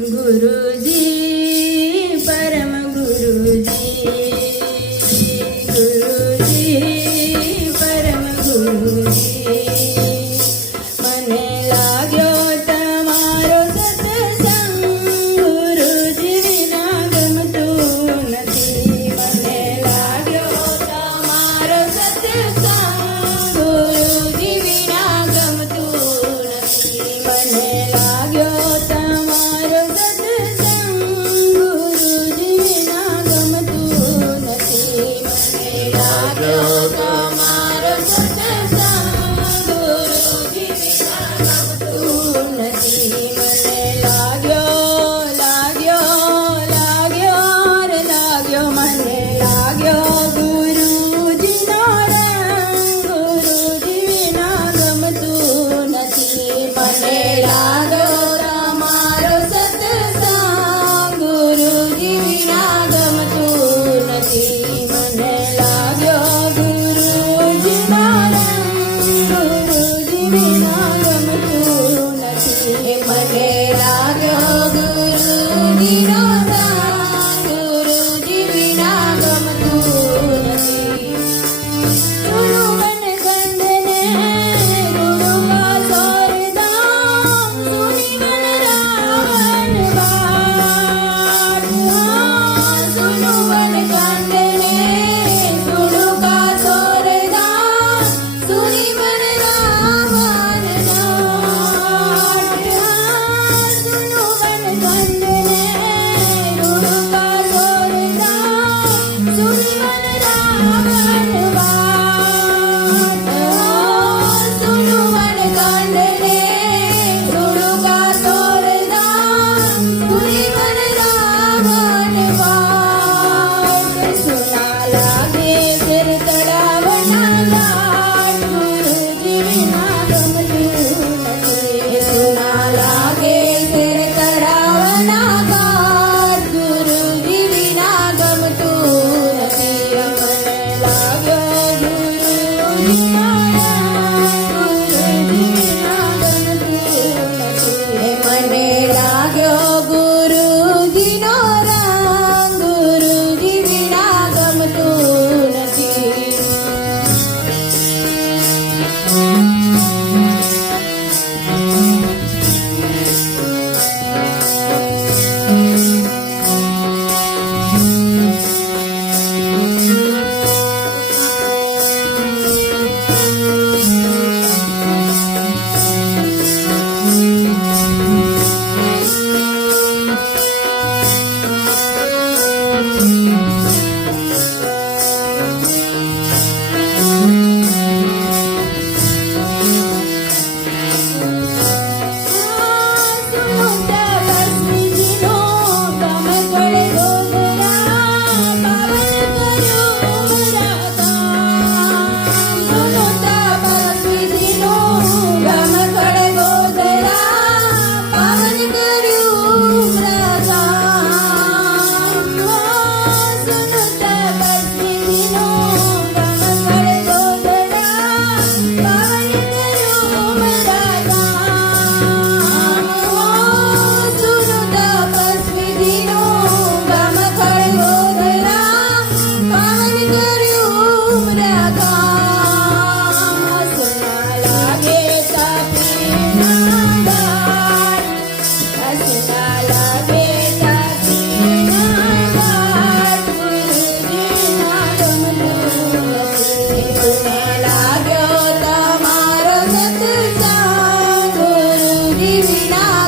गुरुजी परम गुरुजी गुरुजी परम गुरुजी મને લાગ્યો તમારો સત્સંગ ગુરુજી વિના ગમતું નથી મને લાગ્યો તમારો સત્સંગ ગુરુજી વિના ગમતું નથી મને લાગ્યો તમારો સત્સંગ ગુરુજી વિના ગમતું નથી મને લાગ્યો તમારો સત્સંગ ગુરુજી વિના ગમતું નથી મને લાગ્યો મને લાગ્યો ગુરુજીનો રંગ ગુરુજી વિના ગમતું નથી મને લાગ્યો તમારો સત્સંગ ગુરુજી વિના ગમતું નથી મને લાગ્યો ગુરુજીનો રંગ ગુરુજી વિના ગમતું નથી મને લાગ્યો ગુરુજીનો રંગ ગુરુજી વિના ગમતું નથી ગુરુવન ગંધને ગુરુકા સોરદામ સુનિવન રાવણ વાટ સુનુવન ગંધને ગુરુકા સોરદામ સુનિવન રાવણ નાટ સુનુવન ગંધને ગુરુકા સોરદામ સુનિવન રાવણ વાટ સુનુવન ગંધને ગુરુકા સોરદામ સુનિવન રાવણ વાટ સુના લાગે સિર તળાવના ઘાટ ગુરુજી વિના ગમતું નથી સુના લાગે સિર તળાવના ઘાટ ગુરુજી વિના ગમતું નથી મને લાગ્યો ગુરુજીનો રંગ ગુરુજી વિના ગમતું નથી મને લાગ્યો ગુરુજીનો રંગ ગુરુજી વિના ગમતું નથી લાગ્યો તમારો સત્સંગ ગુરુજી વિના